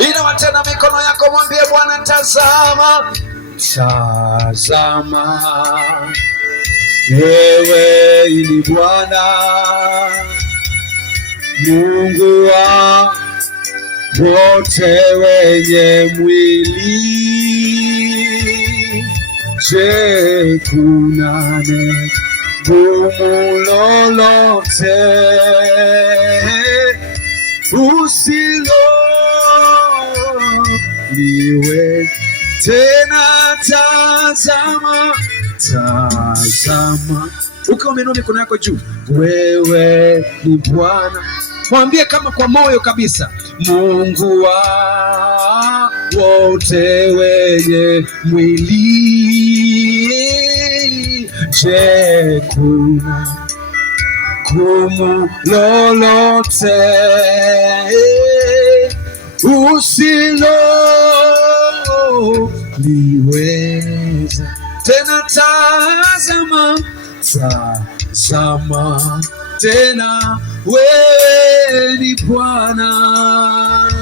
Inua tena mikono yako, mwambie Bwana, tazama, tazama, wewe ni Bwana Mungu wa wote wenye mwili. Je, kuna neno gumu lolote usiloliweza? Tena tazama, tazama. Ukiwa umeinua mikono yako juu, wewe ni Bwana. Mwambie kama kwa moyo kabisa, Mungu wa wote wenye mwili. Je, kuna gumu lolote usiloliweza? Tena tazama, tazama, tena wewe ni Bwana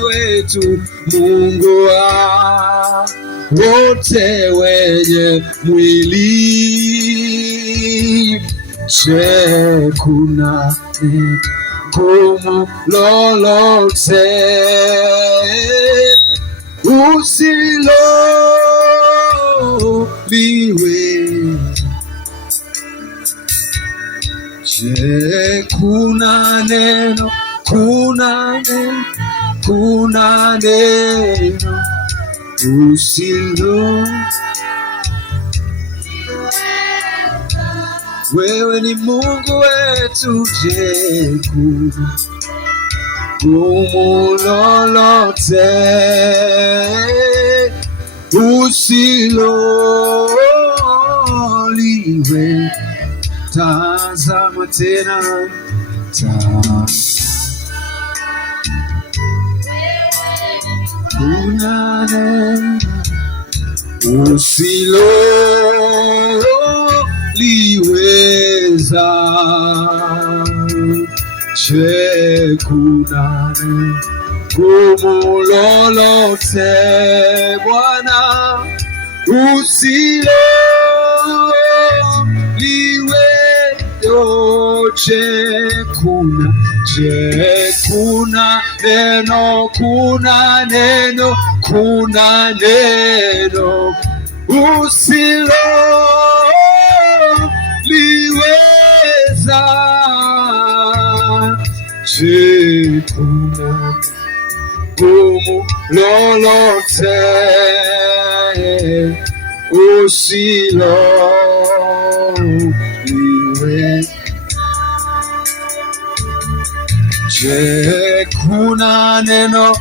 wetu, Mungu wa wote wenye mwili. Je, kuna gumu lolote usiloliweza? Je, kuna neno, kuna neno usiloliweza? Wewe ni Mungu wetu. Je, kuna gumu lolote usiloliweza? Tazama tena, kuna neno usiloliweza? Je, kuna neno gumu lolote Bwana usiloliweza? Je, kuna neno, kuna neno usiloliweza? Je, kuna gumu lolote usiloliweza? Je, kuna neno,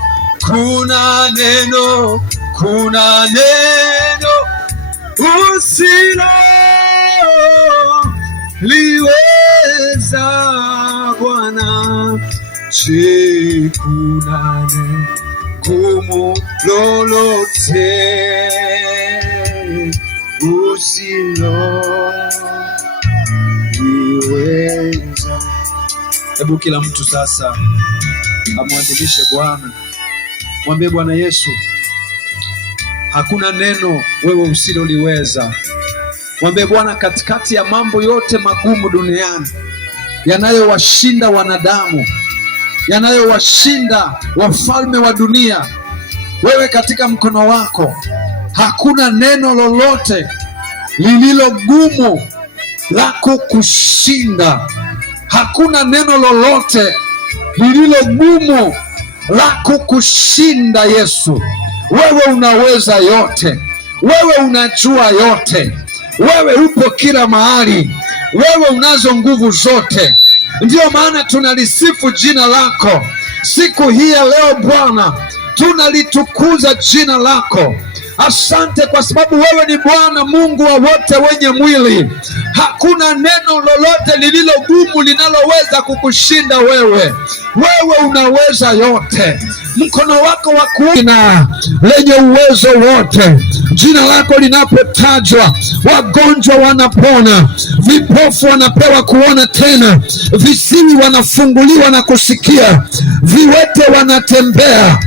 usiloliweza Bwana? Je, kuna neno gumu lolote usiloliweza? Hebu kila mtu sasa amwadhimishe Bwana. Mwambie Bwana Yesu, hakuna neno wewe usiloliweza. Mwambie Bwana, katikati ya mambo yote magumu duniani yanayowashinda wanadamu, yanayowashinda wafalme wa dunia, wewe katika mkono wako hakuna neno lolote lililo gumu la kukushinda. Hakuna neno lolote lililo gumu la kukushinda Yesu. Wewe unaweza yote, wewe unajua yote, wewe upo kila mahali, wewe unazo nguvu zote. Ndiyo maana tunalisifu jina lako siku hii ya leo Bwana, tunalitukuza jina lako. Asante kwa sababu wewe ni Bwana Mungu wa wote wenye mwili. Hakuna neno lolote lililo gumu linaloweza kukushinda wewe. Wewe unaweza yote. Mkono wako wa kuume lenye uwezo wote Jina lako linapotajwa, wagonjwa wanapona, vipofu wanapewa kuona tena, visiwi wanafunguliwa na kusikia, viwete wanatembea,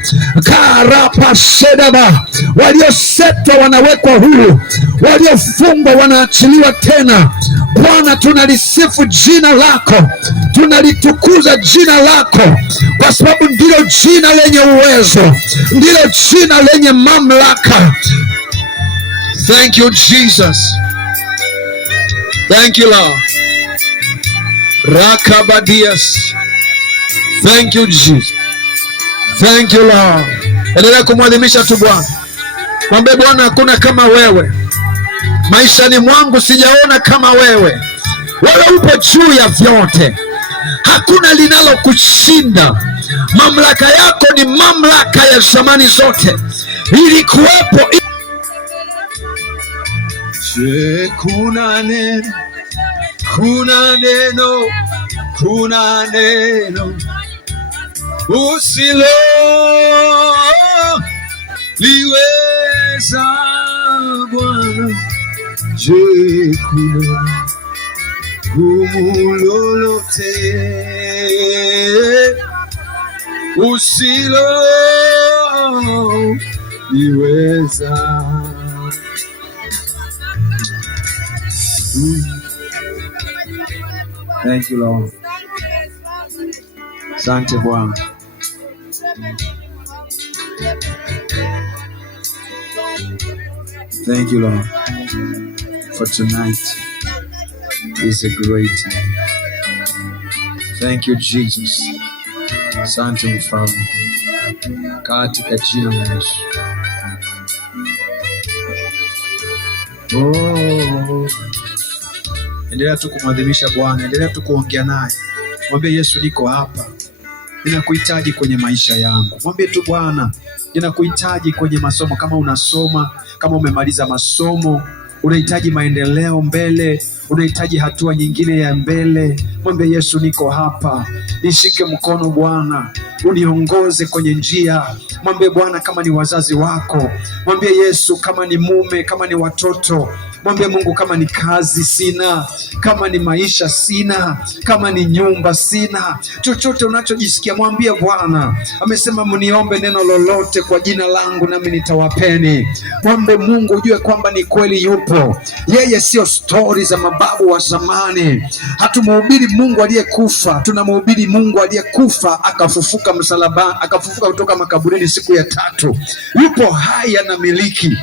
karapashedaba, waliosetwa wanawekwa huru, waliofungwa wanaachiliwa tena. Bwana, tunalisifu jina lako, tunalitukuza jina lako, kwa sababu ndilo jina lenye uwezo, ndilo jina lenye mamlaka. Thank you, Jesus. Thank you, Lord. Rakabadias. Thank you, Jesus. Thank you, Lord. Endelea kumwadhimisha tu Bwana. Mwambie Bwana, hakuna kama wewe. Maishani mwangu sijaona kama wewe. Wewe upo juu ya vyote. Hakuna linalokushinda. Mamlaka yako ni mamlaka ya zamani zote. Ilikuwepo. Je, kuna neno, kuna neno, kuna neno usilo liweza Bwana? Je, kuna gumu lolote usilo liweza? Thank you, Lord. Asante Bwana. Thank you, Lord, for tonight is a great time. Thank you, Jesus. Asante Mfalme, katika jina la Yesu. Oh, endelea tu kumwadhimisha Bwana, endelea tu kuongea naye. Mwambie Yesu, niko hapa, ninakuhitaji kwenye maisha yangu. Mwambie tu Bwana, ninakuhitaji kwenye masomo. Kama unasoma, kama umemaliza masomo, unahitaji maendeleo mbele, unahitaji hatua nyingine ya mbele, mwambie Yesu, niko hapa, nishike mkono Bwana, uniongoze kwenye njia. Mwambie Bwana, kama ni wazazi wako, mwambie Yesu, kama ni mume, kama ni watoto, mwambie Mungu, kama ni kazi sina, kama ni maisha sina, kama ni nyumba sina, chochote unachojisikia mwambie Bwana. Amesema mniombe neno lolote kwa jina langu nami nitawapeni. Mwambie Mungu, ujue kwamba ni kweli yupo. Yeye sio stori za mababu wa zamani. Hatumhubiri Mungu aliyekufa, tunamhubiri Mungu aliyekufa akafufuka msalaba, akafufuka kutoka makaburini siku ya tatu. Yupo hai, anamiliki.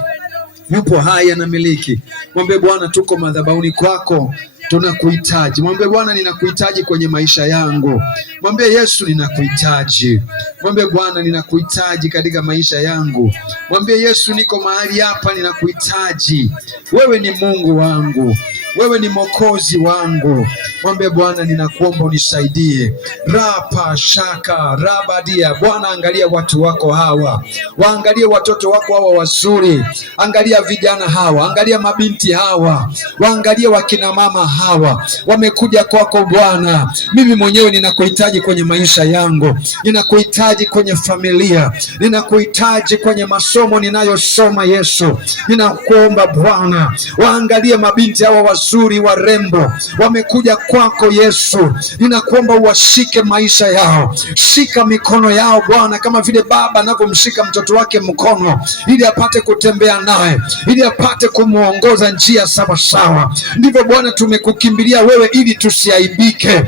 Yupo hai, anamiliki. Mwambie Bwana, tuko madhabahuni kwako, tunakuhitaji. Mwambie Bwana, ninakuhitaji kwenye maisha yangu. Mwambie Yesu, ninakuhitaji. Mwambie Bwana, ninakuhitaji katika maisha yangu. Mwambie Yesu, niko mahali hapa, ninakuhitaji. Wewe ni Mungu wangu, wewe ni Mwokozi wangu. Mwambie Bwana, ninakuomba unisaidie. Rapa shaka rabadia. Bwana, angalia watu wako hawa, waangalie watoto wako hawa wazuri, angalia vijana hawa, angalia mabinti hawa, waangalie wakina mama hawa, wamekuja kwako Bwana. Mimi mwenyewe ninakuhitaji kwenye maisha yangu, ninakuhitaji kwenye familia, ninakuhitaji kwenye masomo ninayosoma. Yesu, ninakuomba Bwana, waangalie mabinti hawa wazuri warembo, wamekuja kwako Yesu. Ninakuomba uwashike maisha yao, shika mikono yao Bwana, kama vile baba anavyomshika mtoto wake mkono ili apate kutembea naye, ili apate kumuongoza njia sawa sawa. Ndivyo Bwana tumekukimbilia wewe ili tusiaibike.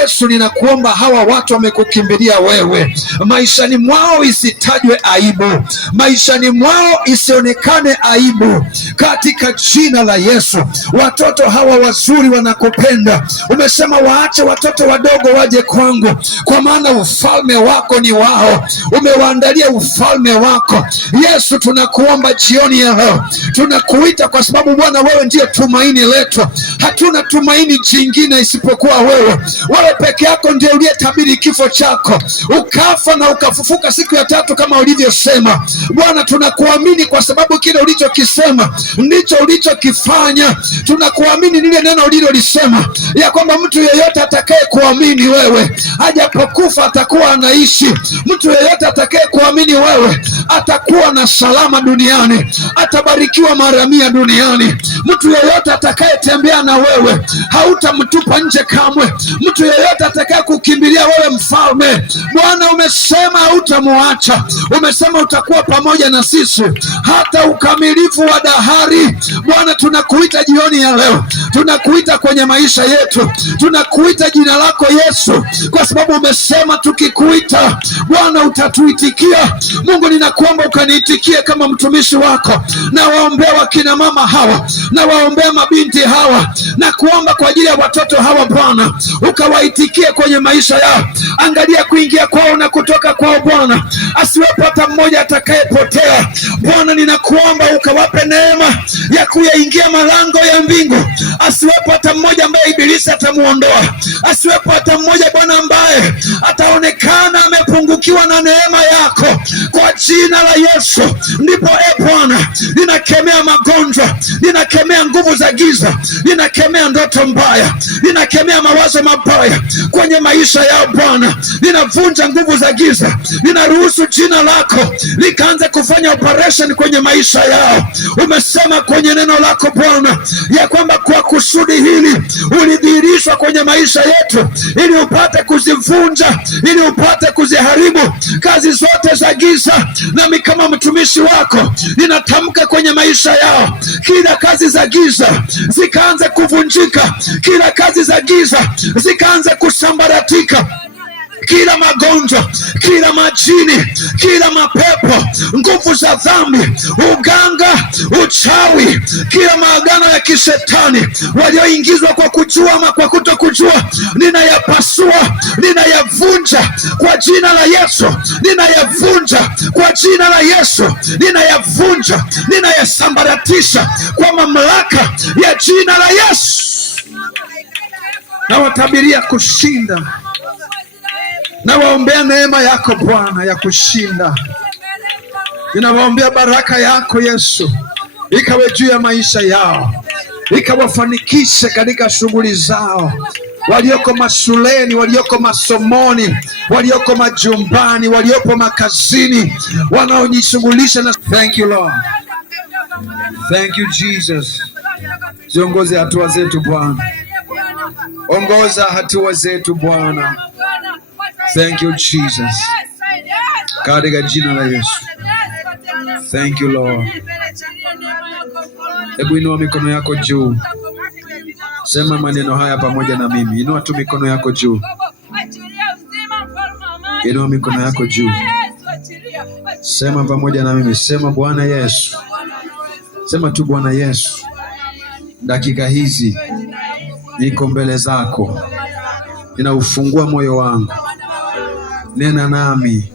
Yesu, ninakuomba hawa watu wamekukimbilia wewe, maishani mwao isitajwe aibu, maishani mwao isionekane aibu, katika jina la Yesu. Watoto hawa wazuri wanakupenda. Umesema waache watoto wadogo waje kwangu, kwa maana ufalme wako ni wao. Umewaandalia ufalme wako. Yesu, tunakuomba jioni ya leo, tunakuita kwa sababu Bwana, wewe ndiye tumaini letu. Hatuna tumaini jingine isipokuwa wewe. Wewe peke yako ndiye uliyetabiri kifo chako, ukafa na ukafufuka siku ya tatu kama ulivyosema. Bwana, tunakuamini kwa sababu kile ulichokisema ndicho ulichokifanya. Tunakuamini kuamini lile neno ulilolisema ya kwamba mtu yeyote atakaye kuamini wewe hajapokufa atakuwa anaishi. Mtu yeyote atakaye kuamini wewe atakuwa na salama duniani, atabarikiwa mara 100 duniani. Mtu yeyote atakaye tembea na wewe hautamtupa nje kamwe. Mtu yeyote atakaye kukimbilia wewe mfalme, Bwana umesema hautamuacha, umesema utakuwa pamoja na sisi hata ukamilifu wa dahari. Bwana tunakuita jioni ya leo, tunakuita kwenye maisha yetu, tunakuita jina lako Yesu, kwa sababu umesema tukikuita Bwana utatuitikia. Mungu ninakuomba ukaniitikie kama mtumishi wako, na waombea wakina mama hawa, na waombea mabinti hawa, na kuomba kwa ajili ya watoto hawa Bwana ukawaitikie kwenye maisha yao. Angalia kuingia kwao na kutoka kwao Bwana, asiwepo hata mmoja atakayepotea. Bwana ninakuomba ukawape neema ya kuyaingia malango ya mbingu. Asiwepo hata mmoja ambaye ibilisi atamuondoa, asiwepo hata mmoja Bwana ambaye ataonekana amepungukiwa na neema yako, kwa jina la Yesu. Ndipo Bwana ninakemea magonjwa, ninakemea nguvu za giza, ninakemea ndoto mbaya, ninakemea mawazo mabaya kwenye maisha yao Bwana. Ninavunja nguvu za giza, ninaruhusu jina lako likaanze kufanya operation kwenye maisha yao. Umesema kwenye neno lako Bwana ya kwamba kwa kusudi hili ulidhihirishwa kwenye maisha yetu, ili upate kuzivunja, ili upate kuziharibu kazi zote za giza. Nami kama mtumishi wako ninatamka kwenye maisha yao, kila kazi za giza zikaanze kuvunjika, kila kazi za giza zikaanze kusambaratika, kila magonjwa, kila majini, kila mapepo, nguvu za dhambi, uganga, uchawi, kila maagano ya kishetani walioingizwa kwa kujua ama kwa kutokujua, ninayapasua, ninayavunja kwa jina la Yesu, ninayavunja kwa jina la Yesu, ninayavunja, ninayasambaratisha kwa mamlaka ya jina la Yesu. Na watabiria kushinda, na waombea neema yako Bwana ya kushinda. Ninawaombea baraka yako Yesu ikawe juu ya maisha yao, ikawafanikishe katika shughuli zao, walioko mashuleni, walioko masomoni, walioko majumbani, waliopo makazini, wanaojishughulisha na. Thank you Lord, thank you Jesus. Ziongoze hatua zetu Bwana, ongoza hatua zetu Bwana. Thank you Jesus, katika jina la Yesu. Thank you Lord. Hebu inua mikono yako juu, sema maneno haya pamoja na mimi. Inua tu mikono yako juu, inua mikono yako juu, sema pamoja na mimi. Sema Bwana Yesu, sema tu Bwana Yesu, dakika hizi niko mbele zako, ninaufungua moyo wangu, nena nami,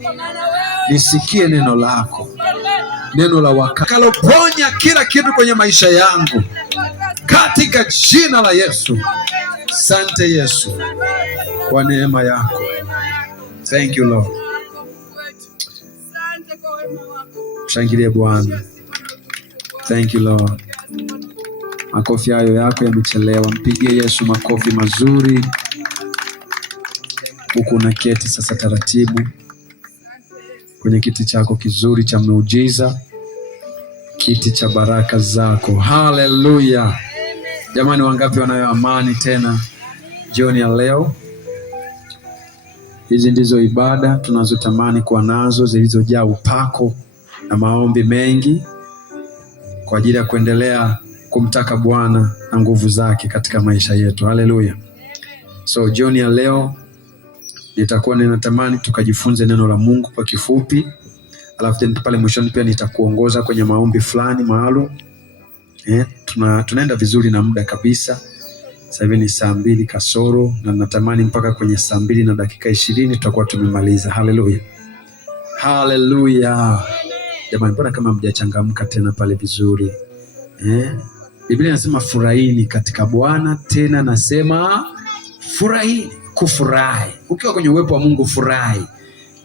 nisikie neno lako, neno la wakaloponya kila kitu kwenye maisha yangu, katika jina la Yesu. Asante Yesu kwa neema yako. Thank you Lord. Shangilie Bwana. Thank you Lord. Makofi hayo yako yamechelewa, mpigie Yesu makofi mazuri. Huku unaketi sasa taratibu kwenye kiti chako kizuri cha muujiza, kiti cha baraka zako. Haleluya. Jamani, wangapi wanayo amani tena jioni ya leo? Hizi ndizo ibada tunazotamani kuwa nazo, zilizojaa upako na maombi mengi kwa ajili ya kuendelea kumtaka Bwana na nguvu zake katika maisha yetu. Haleluya. So jioni ya leo nitakuwa ninatamani tukajifunze neno la Mungu kwa kifupi, alafu pale mwishoni pia nitakuongoza kwenye maombi fulani maalum. Tunaenda vizuri na muda kabisa. Sasa hivi ni 2:00 kasoro, na natamani mpaka kwenye 2:20 tutakuwa tumemaliza. Haleluya. Haleluya. Jamani, mbona kama mjachangamka tena pale vizuri? Biblia inasema furahini katika Bwana, tena nasema furahini. Kufurahi ukiwa kwenye uwepo wa Mungu, furahi,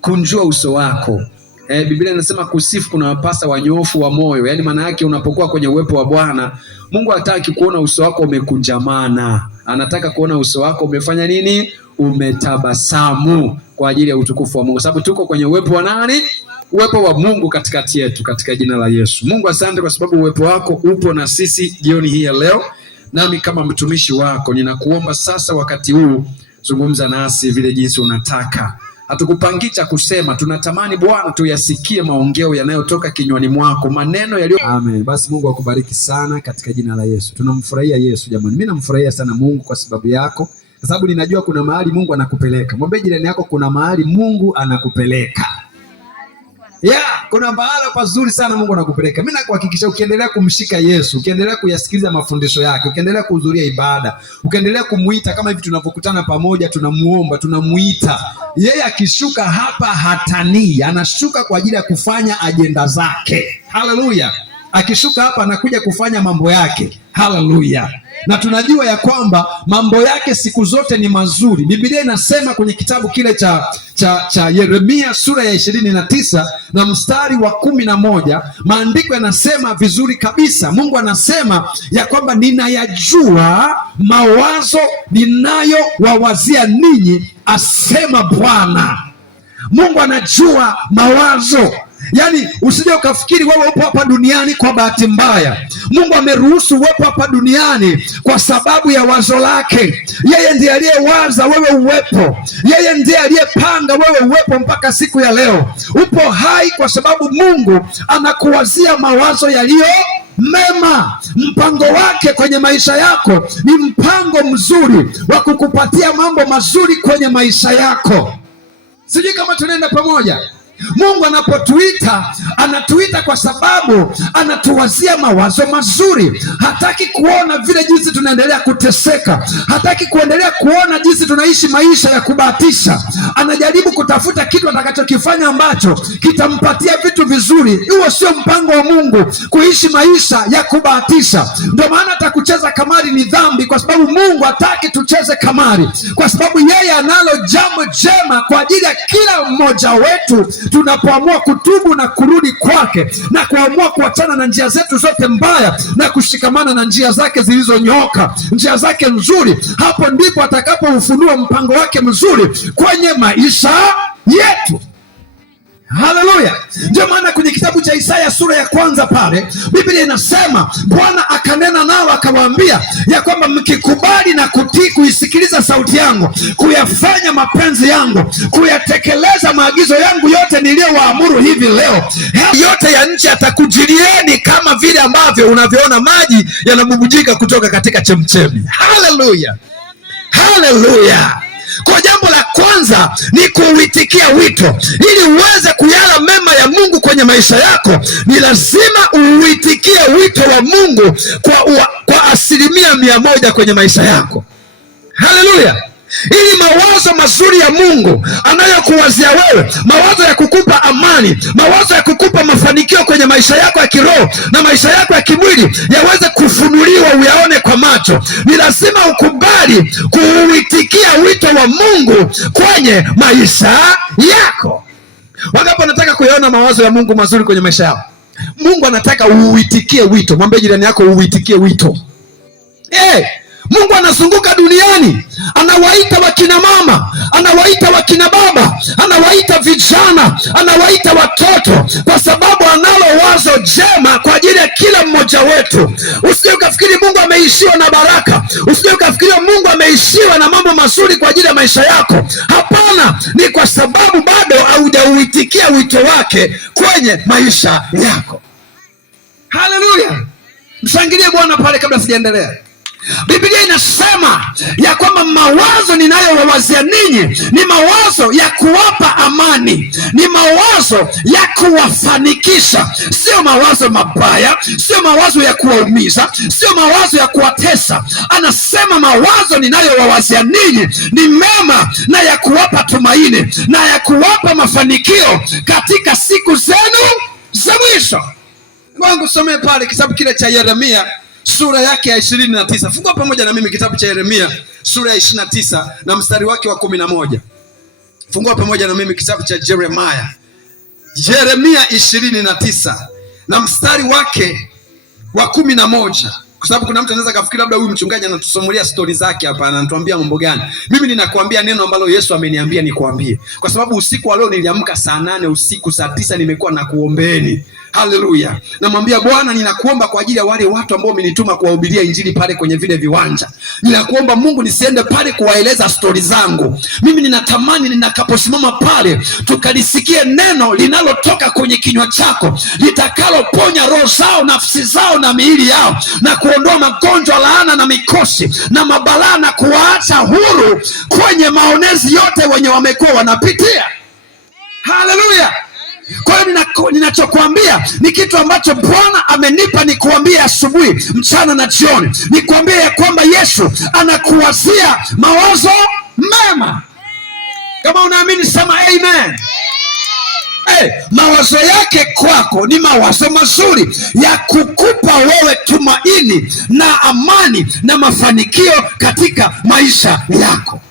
kunjua uso wako, Biblia inasema kusifu kuna wapasa wanyofu wa moyo. Yaani maana yake unapokuwa kwenye uwepo wa Bwana, Mungu hataki kuona uso wako umekunjamana. Anataka kuona uso wako umefanya nini? Umetabasamu kwa ajili ya utukufu wa Mungu. Sababu tuko kwenye uwepo wa nani? Uwepo wa Mungu katikati yetu, katika jina la Yesu. Mungu asante kwa sababu uwepo wako upo na sisi jioni hii ya leo. Nami kama mtumishi wako ninakuomba sasa wakati huu zungumza nasi vile jinsi unataka. Hatukupangii cha kusema, tunatamani Bwana tuyasikie maongeo yanayotoka kinywani mwako, maneno yaliyo. Amen. Basi Mungu akubariki sana katika jina la Yesu. Tunamfurahia Yesu jamani. Mimi namfurahia sana Mungu kwa sababu yako, kwa sababu ninajua kuna mahali Mungu anakupeleka. Mwambie jirani yako kuna mahali Mungu anakupeleka. Kuna mahala pazuri sana Mungu anakupeleka. Mimi nakuhakikisha ukiendelea kumshika Yesu, ukiendelea kuyasikiliza mafundisho yake, ukiendelea kuhudhuria ibada, ukiendelea kumuita kama hivi tunapokutana pamoja, tunamuomba, tunamuita. Yeye akishuka hapa hatanii, anashuka kwa ajili ya kufanya ajenda zake. Haleluya. Akishuka hapa anakuja kufanya mambo yake. Haleluya. Na tunajua ya kwamba mambo yake siku zote ni mazuri. Biblia inasema kwenye kitabu kile cha Yeremia sura ya 29 na mstari wa 11, maandiko yanasema vizuri kabisa. Mungu anasema ya kwamba ninayajua mawazo ninayowawazia ninyi, asema Bwana. Mungu anajua mawazo. Yaani usije ukafikiri wewe upo hapa duniani kwa bahati mbaya. Mungu ameruhusu uwepo hapa duniani kwa sababu ya wazo lake. Yeye ndiye aliyewaza wewe uwepo. Yeye ndiye aliyepanga wewe uwepo mpaka siku ya leo. Upo hai kwa sababu Mungu anakuwazia mawazo yaliyo mema. Mpango wake kwenye maisha yako ni mpango mzuri wa kukupatia mambo mazuri kwenye maisha yako. Sijui kama tunaenda pamoja. Mungu anapotuita, anatuita kwa sababu anatuwazia mawazo mazuri. Hataki kuona vile jinsi tunaendelea kuteseka. Hataki kuendelea kuona jinsi tunaishi maisha ya kubahatisha. Anajaribu kutafuta kitu atakachokifanya ambacho kitampatia vitu vizuri. Huo sio mpango wa Mungu, kuishi maisha ya kubahatisha. Ndio maana hata kucheza kamari ni dhambi, kwa sababu Mungu hataki tucheze kamari, kwa sababu yeye analo jambo jema kwa ajili ya kila mmoja wetu tunapoamua kutubu na kurudi kwake na kuamua kuachana na njia zetu zote mbaya na kushikamana na njia zake zilizonyooka, njia zake nzuri. Hapo ndipo atakapoufunua mpango wake mzuri kwenye maisha yetu. Haleluya. Ndio maana kwenye kitabu cha Isaya sura ya 1 pale Biblia inasema Bwana akanena nao akawaambia ya kwamba mkikubali na kutii kuisikiliza sauti yangu, kuyafanya mapenzi yangu, kuyatekeleza maagizo yangu yote niliyowaamuru hivi leo, yote ya nchi atakujilieni kama vile ambavyo unavyoona maji yanabubujika kutoka katika chemchemi. Haleluya. Haleluya. Kwa jambo la kwanza ni kuuitikia wito. Ili uweze kuyala mema ya Mungu kwenye maisha yako, ni lazima uuitikie wito wa Mungu kwa 100% kwenye maisha yako. Haleluya. Ili mawazo mazuri ya Mungu anayokuwazia wewe, mawazo ya kukupa amani, mawazo ya kukupa mafanikio kwenye maisha yako ya kiroho na maisha yako ya kimwili, yaweze kufunuliwa uyaone kwa macho, ni lazima ukubali kuuitikia wito wa Mungu kwenye maisha yako. Wangapi wanataka kuyaona mawazo ya Mungu mazuri kwenye maisha yao? Mungu anataka uuitikie wito. Mwambie jirani yako uuitikie wito. Mungu anazunguka duniani, anawaita wakina mama, anawaita wakina baba, anawaita vijana, anawaita watoto, kwa sababu analo wazo jema kwa ajili ya kila mmoja wetu. Usije ukafikiri Mungu ameishiwa na baraka, usije ukafikiri Mungu ameishiwa na mambo mazuri kwa ajili ya maisha yako. Hapana, ni kwa sababu bado haujauitikia wito wake kwenye maisha yako. Haleluya. Mshangilie Bwana pale kabla sijaendelea. Biblia inasema ya kwamba mawazo ninayowawazia ninyi ni mawazo ya kuwapa amani, ni mawazo ya kuwafanikisha, sio mawazo mabaya, sio mawazo ya kuwaumiza, sio mawazo ya kuwatesa. Anasema mawazo ninayowawazia ninyi ni mema na ya kuwapa tumaini na ya kuwapa mafanikio katika siku zenu za mwisho. Wangu somee pale kitabu kile cha Yeremia sura yake ya 29. Fungua pamoja na mimi kitabu cha Yeremia sura ya 29 na mstari wake wa 11. Fungua pamoja na mimi kitabu cha Jeremiah Yeremia 29 na mstari wake wa 11. Kwa sababu kuna mtu anaweza kafikiri labda huyu mchungaji anatusomulia stori zake hapa, anatuambia mambo gani? Mimi ninakuambia neno ambalo Yesu ameniambia nikuambie. Kwa sababu usiku wa leo niliamka saa 8 usiku, saa 9 nimekuwa na kuombeeni. Haleluya. Namwambia Bwana, ninakuomba kwa ajili ya wale watu ambao umenituma kuwahubiria injili pale kwenye vile viwanja. Ninakuomba Mungu nisiende pale kuwaeleza stori zangu. Mimi ninatamani nitakaposimama pale tukalisikie neno linalotoka kwenye kinywa chako, litakaloponya roho zao, nafsi zao na miili yao, na kuondoa magonjwa, laana na mikosi na mabalaa, na kuwaacha huru kwenye maonezi yote wenye wamekuwa wanapitia. Haleluya. Kwa hiyo ninachokuambia ni kitu ambacho Bwana amenipa nikuambie asubuhi, mchana na jioni. Nikuambie ya kwamba Yesu anakuwazia mawazo mema. Kama unaamini sema amen. Mawazo yake kwako ni mawazo mazuri ya kukupa wewe tumaini na amani na mafanikio katika maisha yako.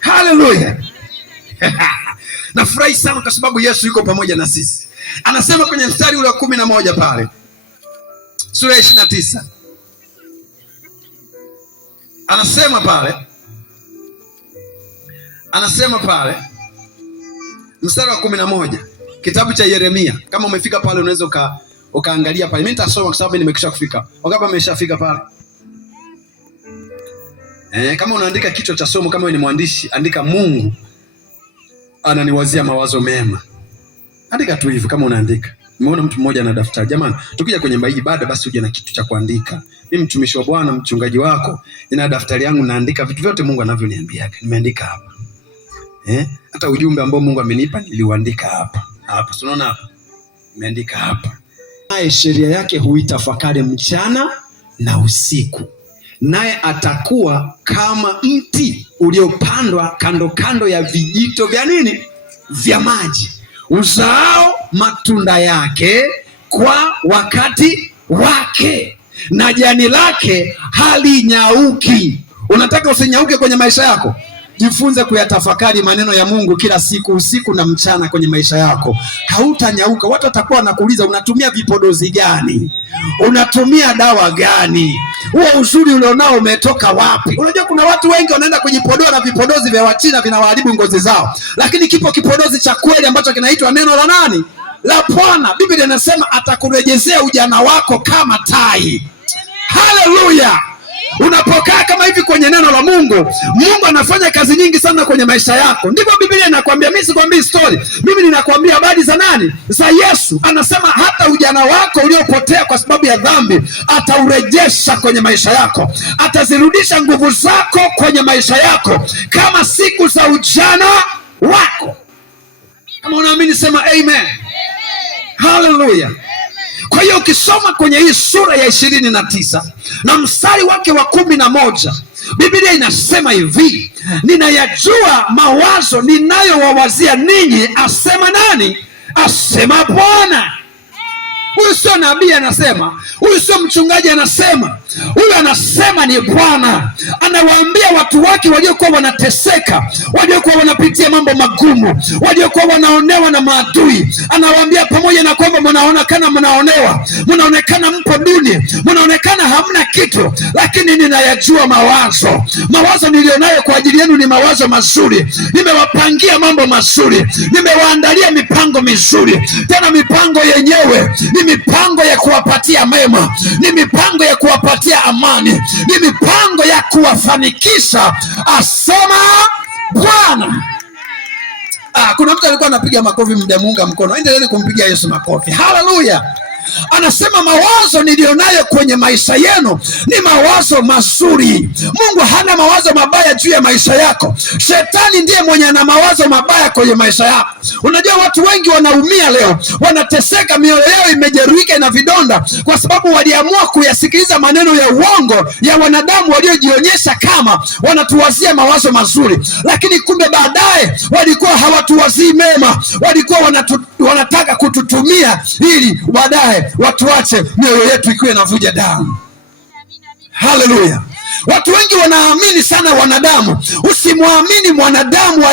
Haleluya. Nafurahi sana kwa sababu Yesu yuko pamoja na sisi. Anasema kwenye mstari ule wa 11 pale, sura ya 29. Anasema pale mstari wa 11, kitabu cha Yeremia. Kama umefika pale unaweza ukaangalia pale. Mimi nitasoma kwa sababu nimekwisha kufika. Wangapi wameshafika pale? Kama unaandika kichwa cha somo, kama wewe ni mwandishi, andika Mungu ananiwazia mawazo mema. Andika tu hivyo kama unaandika. Nimeona mtu mmoja na daftari. Jamani, tukija kwenye ibada basi uje na kitu cha kuandika. Mimi mtumishi wa Bwana, mchungaji wako, nina daftari yangu naandika vitu vyote Mungu anavyoniambia. Nimeandika hapa. Hata ujumbe ambao Mungu amenipa niliuandika hapa. Hapa, unaona hapa? Nimeandika hapa. Naye sheria yake huitafakari mchana na usiku, naye atakuwa kama mti uliopandwa kando kando ya vijito vya nini? Vya maji, uzao matunda yake kwa wakati wake, na jani lake halinyauki. Unataka usinyauke kwenye maisha yako? Jifunze kuyatafakari maneno ya Mungu kila siku, usiku na mchana kwenye maisha yako. Hautanyauka. Watu watakuwa wanakuuliza unatumia vipodozi gani? Unatumia dawa gani? Huo uzuri ulionao umetoka wapi? Unajua kuna watu wengi wanaenda kujipodoa na vipodozi vya Wachina, vinawaharibu ngozi zao. Lakini kipo kipodozi cha kweli ambacho kinaitwa neno la nani? La Bwana. Biblia inasema atakurejezea ujana wako kama tai. Haleluya. Unapokaa kama hivi kwenye neno la Mungu, Mungu anafanya kazi nyingi sana kwenye maisha yako. Ndivyo Biblia inakwambia. Mimi sikwambii story. Mimi ninakwambia habari za nani? Za Yesu. Anasema hata ujana wako uliopotea kwa sababu ya dhambi ataurejesha kwenye maisha yako. Atazirudisha nguvu zako kwenye maisha yako kama siku za ujana wako. Kama unaamini sema amen. Hallelujah. Kwa hiyo ukisoma kwenye hii sura ya 29 na mstari wake wa 11, Biblia inasema hivi, ninayajua mawazo ninayowawazia ninyi, asema nani? Asema Bwana. Huyu sio nabii anasema, huyu sio mchungaji anasema, huyu anasema ni Bwana. Anawaambia watu wake waliokuwa wanateseka, waliokuwa wanapitia mambo magumu, waliokuwa wanaonewa na maadui. Anawaambia pamoja na kwamba mnaonekana mnaonewa, mnaonekana mpo duni, mnaonekana hamna kitu, lakini ninayajua mawazo nilionayo kwa ajili yenu ni mawazo mazuri. Nimewapangia mambo mazuri, nimewaandalia mipango mizuri. Tena mipango yenyewe ni mipango ya kuwapatia mema, ni mipango ya kuwapatia amani, ni mipango ya kuwafanikisha, asema Bwana. Kuna mtu alikuwa anapiga makofi, mdemunga mkono. Endeleeni kumpigia Yesu makofi. Haleluya. Anasema mawazo nilionayo kwenye maisha yenu ni mawazo mazuri. Mungu hana mawazo mabaya juu ya maisha yako. Shetani ndiye mwenye ana mawazo mabaya kwenye maisha yako. Unajua watu wengi wanaumia leo, wanateseka, mioyo yao imejeruhika na vidonda kwa sababu waliamua kuyasikiliza maneno ya uongo ya wanadamu waliojionyesha kama wanatuwazia mawazo mazuri, lakini kumbe baadaye walikuwa hawatuwazii mema. Walikuwa wanataka kututumia ili baadaye watuache mioyo yetu ikiwa inavuja damu. Haleluya. Watu wengi wanaamini sana wanadamu. Usimwamini mwanadamu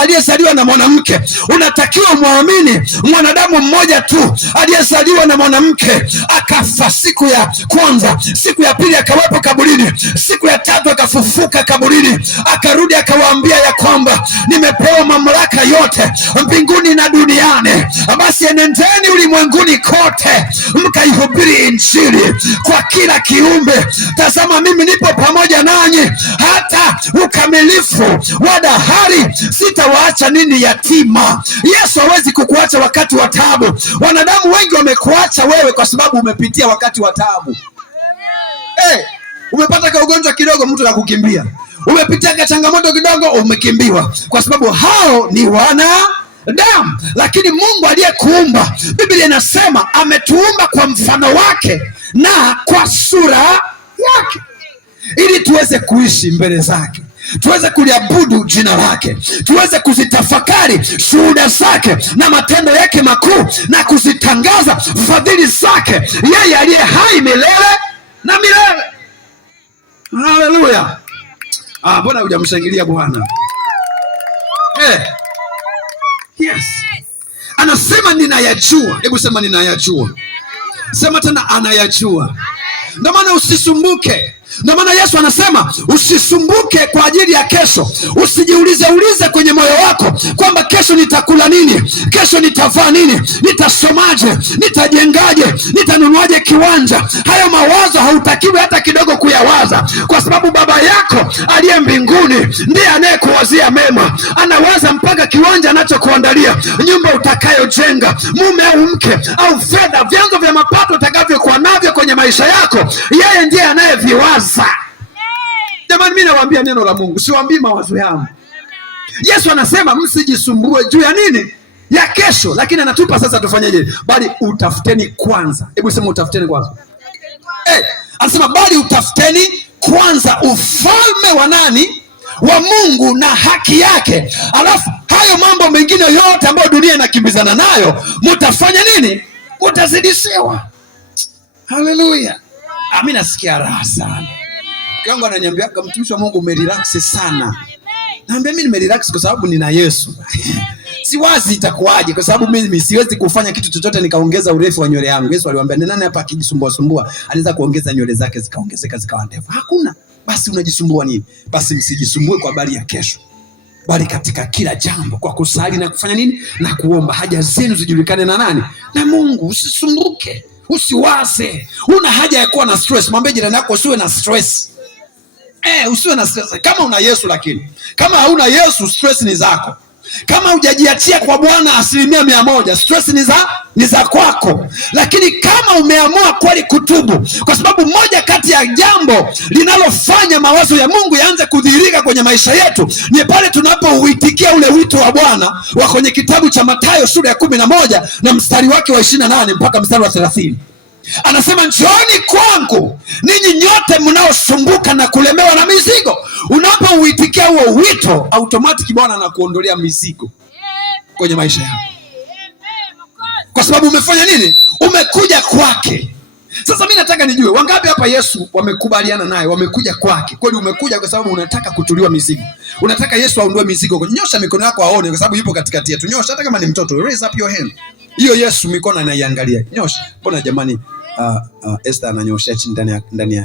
aliyezaliwa na mwanamke. Unatakiwa muamini mwanadamu mmoja tu aliyezaliwa na mwanamke, akafa siku ya kwanza, siku ya pili akawepo kaburini, siku ya tatu akafufuka kaburini, akarudi akawaambia ya kwamba nimepewa mamlaka yote mbinguni na duniani, basi enendeni ulimwenguni kote mkaihubiri injili kwa kila kiumbe. Tazama mimi nipo pamoja nanyi hata ukamilifu wa dahari, sitawaacha nini yatima. Yesu hawezi kukuacha wakati wa taabu. Wanadamu wengi wamekuacha wewe kwa sababu umepitia wakati wa taabu. Umepata ka ugonjwa kidogo, mtu anakukimbia. Umepitia ka changamoto kidogo, umekimbiwa, kwa sababu hao ni wanadamu. Lakini Mungu aliyekuumba, Biblia inasema ametuumba kwa mfano wake na kwa sura yake, ili tuweze kuishi mbele zake, tuweze kuliabudu jina lake, tuweze kuzitafakari shuhuda zake na matendo yake makuu, na kuzitangaza fadhili zake, yeye aliye hai milele na milele. Haleluya! Mbona hujamshangilia Bwana? Yes. Anasema ninayajua. Hebu sema ninayajua. Sema tena anayajua. Ndio maana usisumbuke. Ndio maana Yesu anasema usisumbuke kwa ajili ya kesho. Usijiulize kwenye moyo wako kwamba kesho nitakula nini, kesho nitavaa nini, nitasomaje, nitajengaje, nitanunuaje kiwanja. Hayo mawazo hautakiwi hata kidogo kuyawaza, kwa sababu Baba yako aliye mbinguni ndiye anayekuwazia mema. Anawaza mpaka kiwanja anachokuandalia, nyumba utakayojenga, mume au mke au fedha, vyanzo vya mapato utakavyokuwa navyo kwenye maisha yako. Yeye ndiye anayeviwaza. Jamani, mimi nawaambia neno la Mungu, siwaambii mawazo yangu. Yesu anasema msijisumbue juu ya nini, ya kesho. Lakini anatupa sasa tufanyeje? Bali utafuteni kwanza. Hebu sema utafuteni kwanza. Anasema bali utafuteni kwanza ufalme wa nani? Wa Mungu na haki yake, alafu hayo mambo mengine yote ambayo dunia inakimbizana nayo mtafanya nini? Mtazidishiwa. Haleluya! Mimi nasikia raha sana. Kangu ananiambia mtumishi wa Mungu umerelax sana. Naambia mimi nimerelax kwa sababu nina Yesu. Siwazi itakuwaje, kwa sababu mimi siwezi kufanya kitu chochote nikaongeza urefu wa nywele yangu. Yesu aliwaambia nani hapa akijisumbua anaweza kuongeza nywele zake zikaongezeka zikawa ndefu? Hakuna. Basi unajisumbua nini? Basi msijisumbue kwa habari ya kesho, bali katika kila jambo kwa kusali na kufanya nini? Na kuomba haja zenu zijulikane na nani? Na Mungu. Usisumbuke, usiwaze. Una haja ya kuwa na stress. Mwambie jirani yako usiwe na stress. Usiwe na stress kama una Yesu. Lakini kama hauna Yesu, stress ni zako. Kama hujajiachia kwa Bwana 100%, stress ni za kwako. Lakini kama umeamua kweli kutubu, kwa sababu moja kati ya jambo linalofanya mawazo ya Mungu yaanze kudhihirika kwenye maisha yetu ni pale tunapouitikia ule wito wa Bwana wa kwenye kitabu cha Mathayo sura ya 11 na mstari wake wa 28 mpaka mstari wa 30. Anasema njooni kwangu ninyi nyote mnaosumbuka na kulemewa na mizigo. Unapouitikia huo wito, automatic Bwana anakuondolea mizigo kwenye maisha yako, kwa sababu umefanya nini? Umekuja kwake. Sasa mimi nataka nijue wangapi hapa Yesu wamekubaliana naye, wamekuja kwake. Kweli umekuja kwa sababu unataka kutuliwa mizigo, unataka Yesu aondoe mizigo. Nyosha mikono yako aone, kwa sababu yupo katikati yetu. Nyosha hata kama ni mtoto, raise up your hand. Hiyo Yesu mikono anaiangalia. Nyosha. Mbona jamani Esther ananyosha chini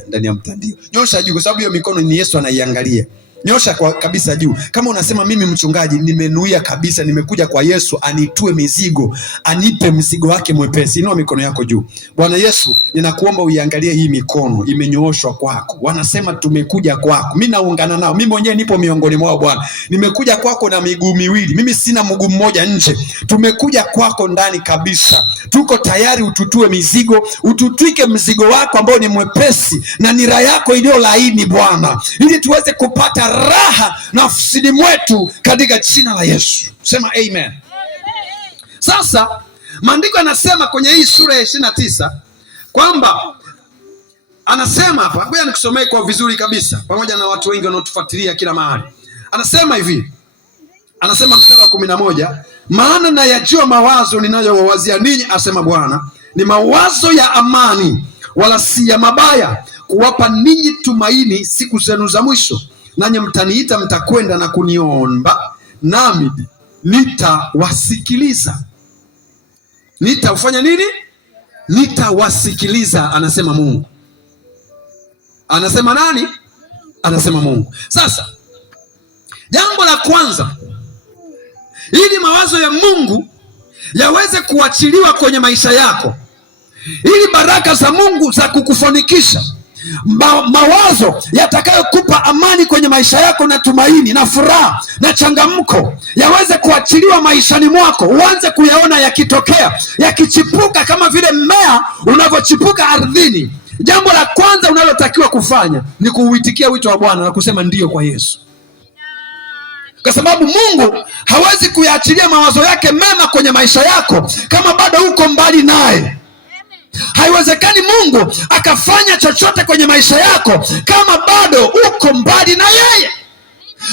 ndani ya mtandio. Nyosha juu, kwa sababu hiyo mikono ni Yesu anaiangalia. Nyosha kwa kabisa juu. Kama unasema mimi mchungaji nimenuia kabisa, nimekuja kwa Yesu anitue mizigo, anipe mzigo wake mwepesi. Inua mikono yako juu. Bwana Yesu, ninakuomba uiangalie hii mikono imenyooshwa kwako. Wanasema tumekuja kwako. Mimi naungana nao. Mimi mwenyewe nipo miongoni mwao Bwana. Nimekuja kwako na miguu miwili. Mimi sina mguu mmoja nje. Tumekuja kwako ndani kabisa. Tuko tayari ututue mizigo, ututwike mzigo wako ambao ni mwepesi na nira yako iliyo laini Bwana, ili tuweze kupata raha nafsini mwetu katika jina la Yesu. Sema amen. Sasa maandiko yanasema kwenye hii sura ya 29 kwamba anasema hapa, ngoja nikusomee kwa vizuri kabisa pamoja na watu wengi wanaotufuatilia kila mahali. Anasema hivi, anasema mstari wa 11, maana nayajua mawazo ninayowawazia ninyi, asema Bwana, ni mawazo ya amani wala si ya mabaya, kuwapa ninyi tumaini siku zenu za mwisho. Nanyi mtaniita, mtakwenda na kuniomba, nami nitawasikiliza. Nitafanya nini? Nitawasikiliza, anasema Mungu. Anasema nani? Anasema Mungu. Sasa jambo la kwanza, ili mawazo ya Mungu yaweze kuachiliwa kwenye maisha yako, ili baraka za Mungu za kukufanikisha, mawazo yatakayokupa amani kwenye maisha yako na tumaini na furaha na changamko yaweze kuachiliwa maishani mwako, uanze kuyaona yakitokea, yakichipuka kama vile mmea unavyochipuka ardhini. Jambo la kwanza unalotakiwa kufanya ni kuuitikia wito wa Bwana na kusema ndiyo kwa Yesu, kwa sababu Mungu hawezi kuyaachilia mawazo yake mema kwenye maisha yako kama bado uko mbali naye. Haiwezekani Mungu akafanya chochote kwenye maisha yako kama bado uko mbali na yeye,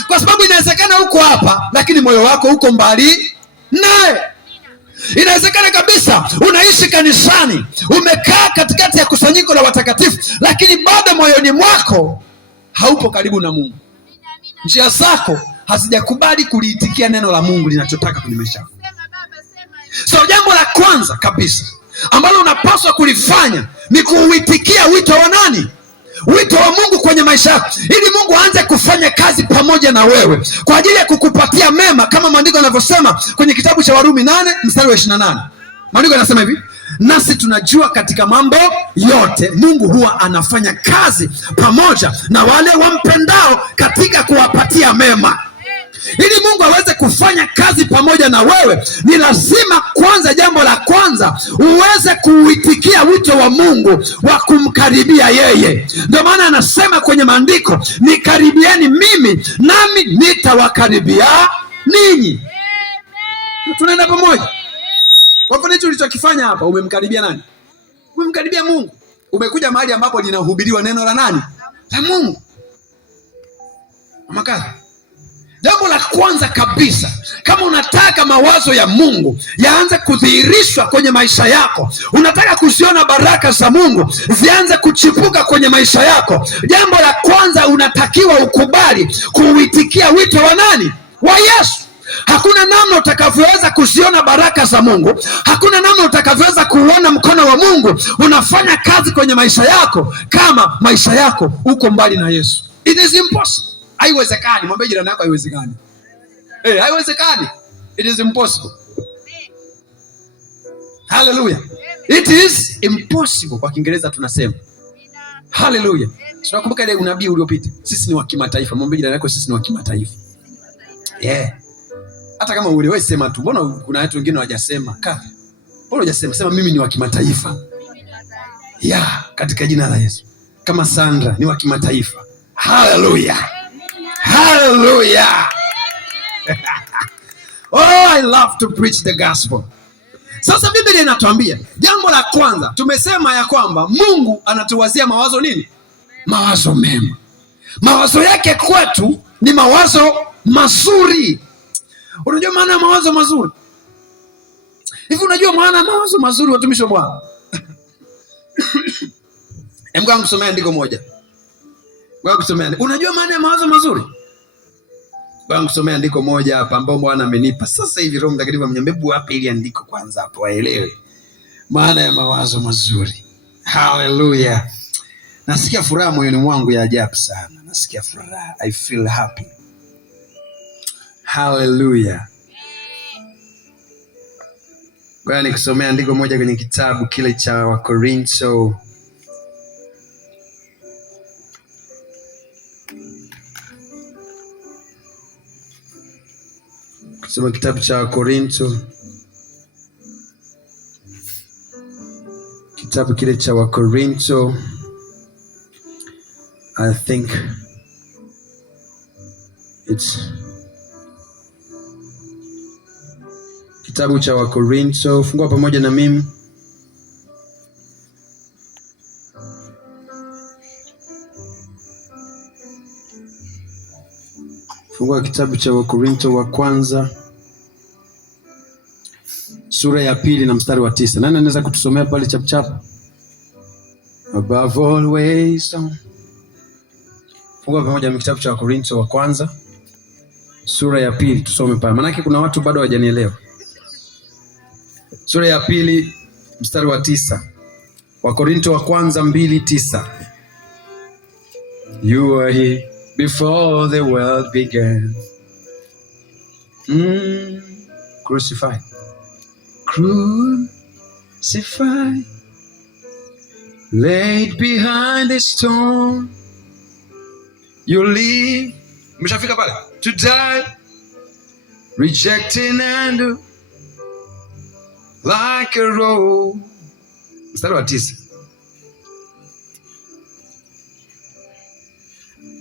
kwa sababu inawezekana uko hapa lakini moyo wako uko mbali naye. Inawezekana kabisa unaishi kanisani, umekaa katikati ya kusanyiko la watakatifu, lakini bado moyoni mwako haupo karibu na Mungu. Njia zako hazijakubali kuliitikia neno la Mungu linachotaka kwenye maisha yako. So jambo la kwanza kabisa ambalo unapaswa kulifanya ni kuuitikia wito wa nani? Wito wa Mungu kwenye maisha yako, ili Mungu aanze kufanya kazi pamoja na wewe kwa ajili ya kukupatia mema, kama maandiko yanavyosema kwenye kitabu cha Warumi 8 mstari wa 28. Maandiko yanasema hivi: nasi tunajua katika mambo yote Mungu huwa anafanya kazi pamoja na wale wampendao katika kuwapatia mema. Ili Mungu aweze kufanya kazi pamoja na wewe, ni lazima kwanza, jambo la kwanza, uweze kuitikia wito wa Mungu wa kumkaribia yeye. Ndio maana anasema kwenye maandiko, nikaribieni mimi nami nitawakaribia ninyi. Tunaenda pamoja. Kwa hivyo hicho ulichokifanya hapa, umemkaribia nani? Umemkaribia Mungu. Umekuja mahali ambapo linahubiriwa neno la nani? La Mungu. Amakazi. Jambo la kwanza kabisa, kama unataka mawazo ya Mungu yaanze kudhihirishwa kwenye maisha yako, unataka kuziona baraka za Mungu zianze kuchipuka kwenye maisha yako, jambo la kwanza unatakiwa ukubali kuuitikia wito wa nani? Wa Yesu. Hakuna namna utakavyoweza kuziona baraka za Mungu, hakuna namna utakavyoweza kuona mkono wa Mungu unafanya kazi kwenye maisha yako kama maisha yako uko mbali na Yesu. It is impossible. Haiwezekani. Mwambie jirani yako haiwezekani. Haiwezekani. It is impossible. Hallelujah. It is impossible kwa Kiingereza tunasema. Hallelujah. Tunakumbuka ile unabii uliopita. Sisi ni wa kimataifa. Mwambie jirani yako sisi ni wa kimataifa. Hata kama wewe sema tu. Mbona kuna watu wengine hawajasema? Mbona hujasema? Sema mimi ni wa kimataifa. Katika jina la Yesu. Kama Sandra ni wa kimataifa. Hallelujah. Hallelujah. I love to preach the gospel. Sasa Biblia inatuambia jambo la kwanza, tumesema ya kwamba Mungu anatuwazia mawazo nini? Mawazo mema. Mawazo yake kwetu ni mawazo mazuri. Unajua maana ya mawazo mazuri? Hivi unajua maana ya mawazo mazuri, watumishi wa Bwana? Ngoja nikusomee andiko moja. Unajua maana ya mawazo mazuri? Ngoja nikusomee andiko moja hapa ambao Bwana amenipa sasa hivi. Roho Mtakatifu ameniambia wapi ili andiko kwanza hapo waelewe maana ya mawazo mazuri. Hallelujah. Nasikia furaha moyoni mwangu ya ajabu sana. Nasikia furaha. I feel happy. Hallelujah. Ngoja nikusomee andiko moja kwenye kitabu kile cha Wakorintho. Soma kitabu cha Wakorintho. Kitabu kile cha Wakorintho. I think it's kitabu cha Wakorintho. Fungua pamoja na mimi. Fungua kitabu cha Wakorintho wa kwanza sura ya 2 na mstari wa 9. Nani anaweza kutusomea pale chap chap? above all wisdom. Funga pamoja na kitabu cha Wakorintho wa kwanza sura ya 2 tusome pale. Maana kuna watu bado hawajanielewa. Sura ya 2 mstari wa 9. Wakorintho wa kwanza 2:9. You were here before the world began. Crucified. Crucified. Laid behind the stone. You live. Mshafika pale. To die. Rejecting and like a rose. Mstari wa 9.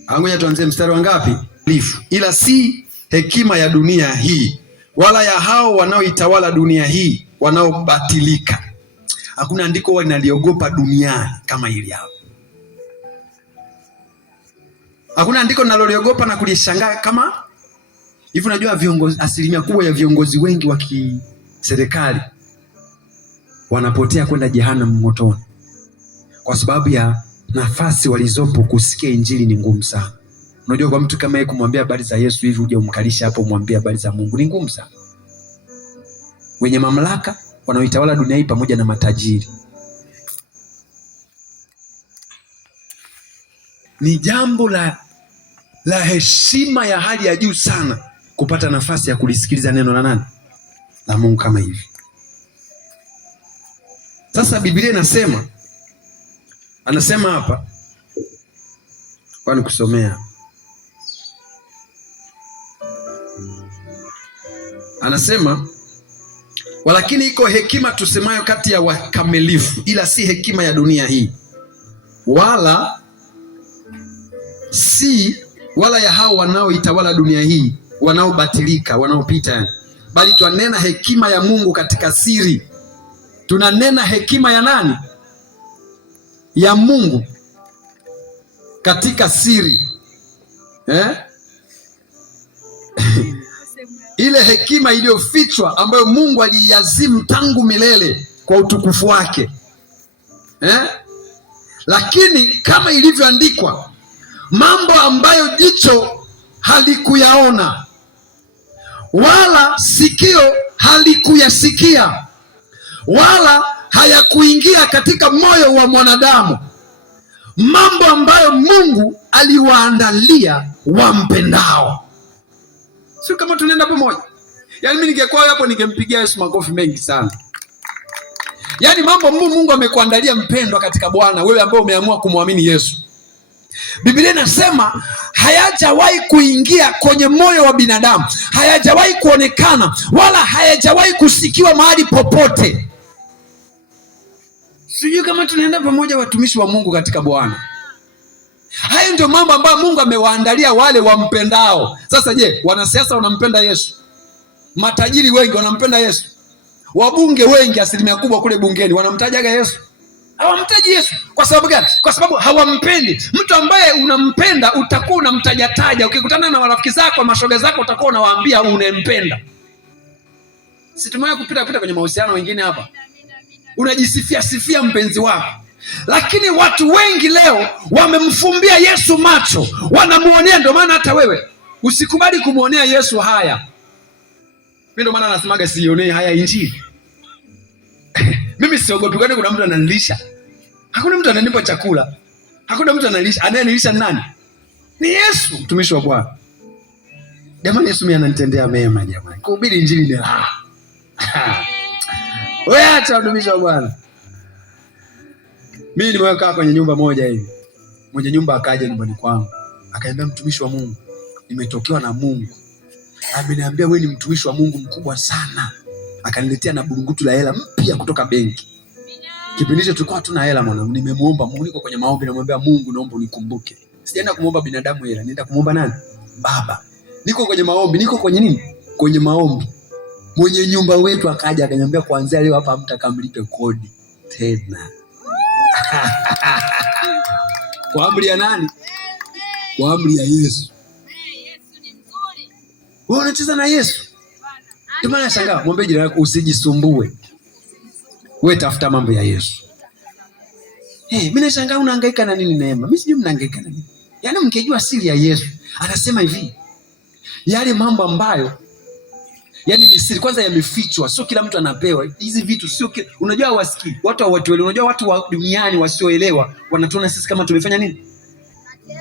Angoja tuanze mstari wa ngapi? Ila si hekima ya dunia hii, wala ya hao wanaoitawala dunia hii, wanaobatilika. Hakuna andiko wanaliogopa duniani kama hili hapa. Hakuna andiko naloliogopa na kulishangaa kama hivi. Unajua viongozi, asilimia kubwa ya viongozi wengi wa kiserikali wanapotea kwenda jehanamu motoni kwa sababu ya nafasi walizopo. Kusikia injili ni ngumu sana. Unajua kwa mtu kama yeye kumwambia habari za Yesu hivi uje umkalisha hapo umwambie habari za Mungu ni ngumu sana. Wenye mamlaka wanaoitawala dunia hii pamoja na matajiri, ni jambo la heshima ya hali ya juu sana kupata nafasi ya kulisikiliza neno la nani? La Mungu kama hivi. Sasa Biblia anasema hapa, kwani kusomea, anasema walakini iko hekima tusemayo kati ya wakamilifu, ila si hekima ya dunia hii, wala ya hao wanaoitawala dunia hii, wanaobatilika, wanaopita, bali twanena hekima ya Mungu katika siri. Tunanena hekima ya nani? Ya Mungu katika siri. Ile hekima iliyofichwa ambayo Mungu aliiazimu tangu milele kwa utukufu wake. Lakini kama ilivyoandikwa, mambo ambayo jicho halikuyaona wala sikio halikuyasikia wala hayakuingia katika moyo wa mwanadamu, mambo ambayo Mungu aliwaandalia wampendao. Sio kama tunaenda pamoja? Yaani mimi ningekuwa hapo ningempigia Yesu makofi mengi sana. Yaani mambo Mungu amekuandalia mpendwa katika Bwana, wewe ambao umeamua kumwamini Yesu. Biblia inasema hayajawahi kuingia kwenye moyo wa binadamu, hayajawahi kuonekana, wala hayajawahi kusikiwa mahali popote. Sijui kama tunaenda pamoja, watumishi wa Mungu katika Bwana. Hayo ndio mambo ambayo Mungu amewaandalia wale wampendao. Sasa je, wanasiasa wanampenda Yesu? Matajiri wengi wanampenda Yesu? Wabunge wengi, asilimia kubwa kule bungeni, wanamtajaga Yesu? Hawamtaji Yesu. Kwa sababu gani? Kwa sababu hawampendi. Mtu ambaye unampenda utakuwa unamtajataja. Ukikutana na marafiki zako, mashoga zako, utakuwa unawaambia unempenda. Si tumewahi kupita kwenye mahusiano wengine hapa, unajisifia mpenzi wako. Lakini watu wengi leo wamemfumbia Yesu macho, wanamuonea. Ndio maana hata wewe usikubali kumuonea Yesu haya. Mimi ndio maana nasemaga sionee haya injili. Mimi siogopi, kwani kuna mtu ananilisha? Hakuna mtu ananipa chakula. Hakuna mtu ananilisha. Anayenilisha nani? Ni Yesu, mtumishi wa Bwana. Jamani, Yesu mimi ananitendea mema jamani. Kuhubiri injili ni raha. Wewe acha, mtumishi wa Bwana. Mimi nimekaa kwenye nyumba moja hivi. Mwenye nyumba akaja nyumbani kwangu. Akaniambia, mtumishi wa Mungu, nimetokewa na Mungu. Ameniambia wewe ni mtumishi wa Mungu mkubwa sana. Akaniletea na burungutu la hela mpya kutoka benki. Kipindi hicho tulikuwa tuna hela mwanangu. Nimemuomba Mungu, niko kwenye maombi, namwambia Mungu, naomba unikumbuke. Sijaenda kumuomba binadamu hela, nienda kumuomba nani? Baba. Niko kwenye maombi, niko kwenye nini? Kwenye maombi. Mwenye nyumba wetu akaja akaniambia, kuanzia leo hapa mtakamlipe kodi tena. Kwa amri ya nani? Kwa amri ya Yesu. Yesu ni mzuri. Wewe unacheza na Yesu? Ndio maana nashangaa, mwambie jirani yako usijisumbue. Wewe tafuta mambo ya Yesu. Mimi nashangaa unahangaika na nini Neema? Mimi sijui mnahangaika na nini. Yaani mngejua siri ya Yesu. Anasema hivi, yale mambo ambayo yaani ni siri kwanza yamefichwa, sio kila mtu anapewa. Hizi vitu sio unajua wasikii. Watu hawatuelewi. Unajua watu wa duniani wasioelewa wanatuona sisi kama tumefanya nini?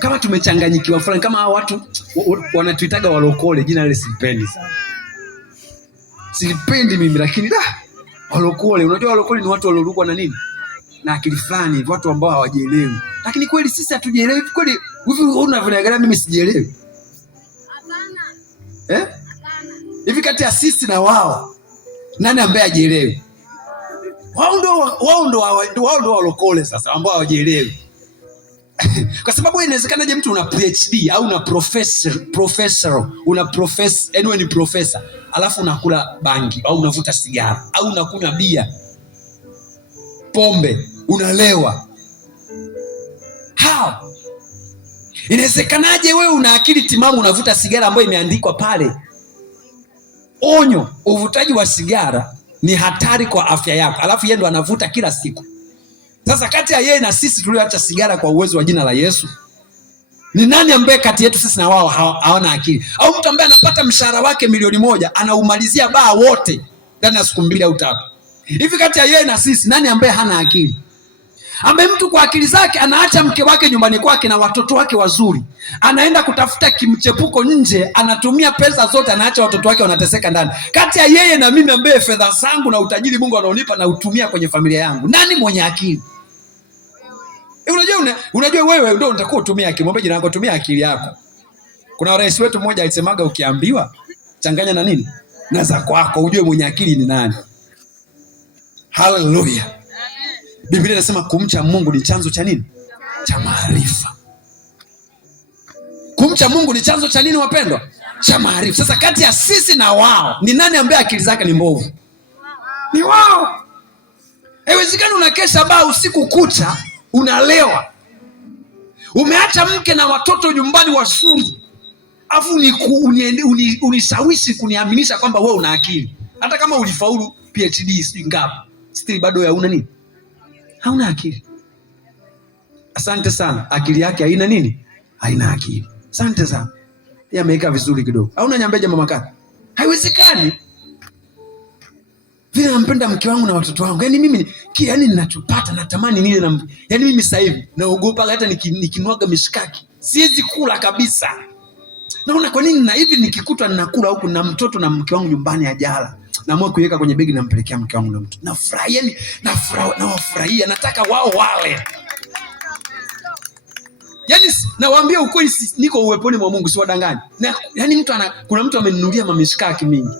Kama tumechanganyikiwa fulani, kama hao watu wanatuitaga walokole, jina lile sipendi sana. Sipendi mimi, lakini walokole, unajua walokole ni watu waliorukwa na nini? Na akili fulani, watu ambao hawajielewi. Lakini kweli sisi hatujielewi kweli. Hivi unavyoangalia mimi sijielewi. Hapana. Hivi kati ya sisi na wao nani ambaye hajielewi? Wao ndo walokole sasa ambao hawajielewi. Kwa sababu inawezekanaje mtu una PhD au una professor, anyway ni professor, alafu unakula bangi au unavuta sigara au unakunywa bia, pombe, unalewa. How? Inawezekanaje wewe una akili timamu unavuta sigara ambayo imeandikwa pale onyo, uvutaji wa sigara ni hatari kwa afya yako, alafu yeye ndo anavuta kila siku. Sasa kati ya yeye na sisi tulioacha sigara kwa uwezo wa jina la Yesu, ni nani ambaye kati yetu sisi na wao hawana akili? Au mtu ambaye anapata mshahara wake milioni 1 anaumalizia baa wote ndani ya siku 2 au 3. Hivi kati ya yeye na sisi nani ambaye hana akili? Ambaye mtu kwa akili zake anaacha mke wake nyumbani kwake na watoto wake wazuri, anaenda kutafuta kimchepuko nje, anatumia pesa zote, anaacha watoto wake wanateseka ndani. Kati ya yeye na mimi ambaye fedha zangu na utajiri Mungu anaonipa na utumia kwenye familia yangu, nani mwenye akili? Unajua wewe ndio unatakiwa utumie akili. Mwambie jirani yako tumia akili yako. Kuna rais wetu mmoja alisemaga ukiambiwa changanya na nini? Na za kwako ujue mwenye akili ni nani. Hallelujah. Biblia inasema kumcha Mungu ni chanzo cha nini? Cha maarifa. Kumcha Mungu ni chanzo cha nini wapendwa? Cha maarifa. Sasa kati ya sisi na wao ni nani ambaye akili zake ni mbovu? Ni wao. Haiwezekani unakesha baa usiku kucha, unalewa, umeacha mke na watoto nyumbani wazuri, afu unishawishi kuniaminisha kwamba wewe una akili. Hata kama ulifaulu PhD si ngapi, still bado hauna nini? Hauna akili. Asante sana. Akili yake haina nini? Haina akili. Asante sana. Yeye ameweka vizuri kidogo. Hauna nyambeje mama kaka? Haiwezekani. Vile nampenda mke wangu na watoto wangu. Yaani mimi ninachopata natamani nile na yaani mimi sasa hivi naogopa hata nikinwaga mishikaki. Siwezi kula kabisa. Naona kwa nini na hivi nikikutwa ninakula huku na mtoto na mke wangu nyumbani hajala. Naamua kuiweka kwenye begi nampelekea mke wangu na mtoto. Nafurahia nawafurahia, nataka wao wale. Yaani nawaambia ukweli, niko uweponi mwa Mungu, si wadanganyi. Yaani kuna mtu amenunulia mamishikaki mingi.